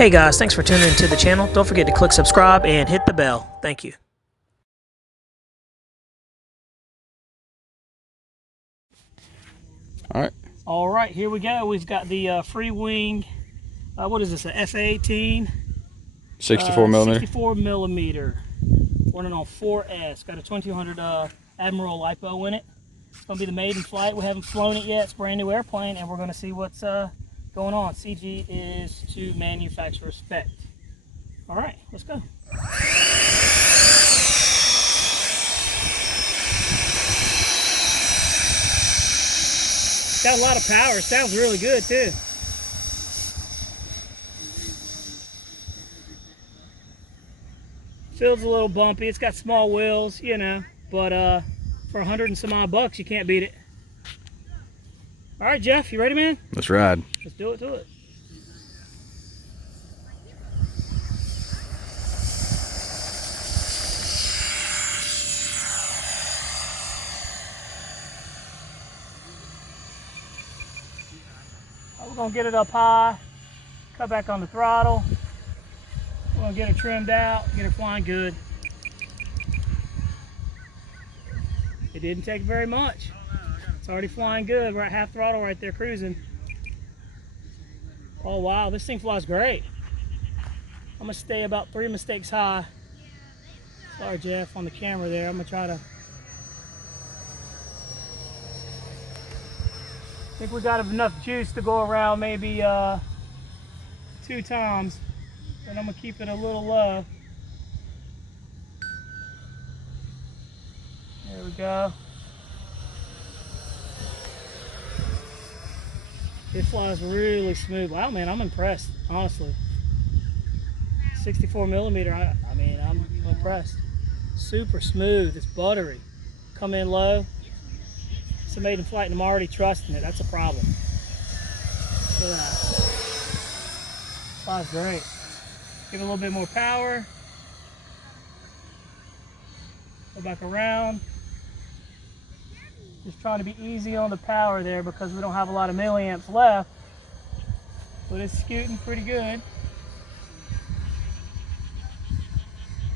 Hey guys, thanks for tuning into the channel. Don't forget to click subscribe and hit the bell. Thank you. All right, here we go. We've got the Freewing, what is this, a A-18? 64 millimeter. 64 millimeter. Running on 4S. Got a 2200 Admiral LiPo in it. It's going to be the maiden flight. We haven't flown it yet. It's a brand new airplane, and we're going to see what's going on. CG is to manufacturer spec. All right, let's go. Got a lot of power. It sounds really good too. Feels a little bumpy. It's got small wheels, you know, but for 100 and some odd bucks, you can't beat it. All right, Jeff, you ready, man? Let's ride. Let's do it. We're gonna get it up high, cut back on the throttle. We're gonna get it trimmed out, get it flying good. It didn't take very much. It's already flying good. We're at half throttle right there, cruising. Oh wow, this thing flies great. I'm gonna stay about 3 mistakes high. Sorry, Jeff, on the camera there. I'm gonna try to. I think we got enough juice to go around maybe 2 times, and I'm gonna keep it a little low. There we go. It flies really smooth. Wow, man, I'm impressed, honestly. 64 millimeter, I mean, I'm impressed. Super smooth, it's buttery. Come in low. It's a maiden flight and I'm already trusting it. That's a problem. Look at that. Flies great. Give it a little bit more power. Go back around. Just trying to be easy on the power there because we don't have a lot of milliamps left. But it's scooting pretty good.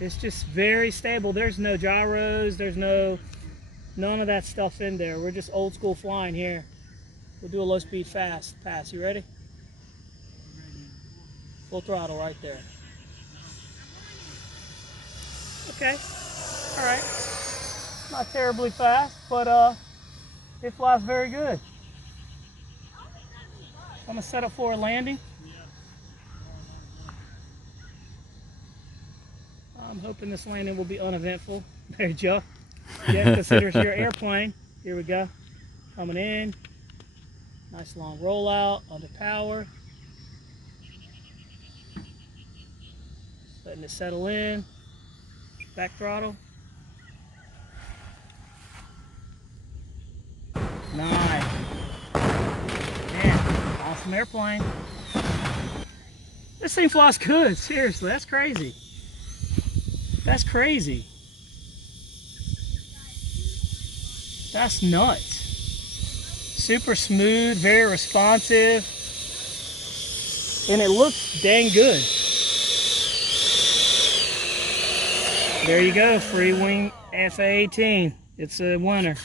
It's just very stable. There's no gyros. There's none of that stuff in there. We're just old school flying here. We'll do a low speed fast pass. You ready? Full throttle right there. Okay. All right. Not terribly fast, but it flies very good. I'm gonna set up for a landing. I'm hoping this landing will be uneventful. There, Joe. Yeah, considers your airplane. Here we go. Coming in. Nice long rollout, under power. Letting it settle in. Back throttle. Nice. Man, awesome airplane. This thing flies good, seriously, that's crazy. That's crazy. That's nuts. Super smooth, very responsive, and it looks dang good. There you go, Freewing A-18. It's a winner.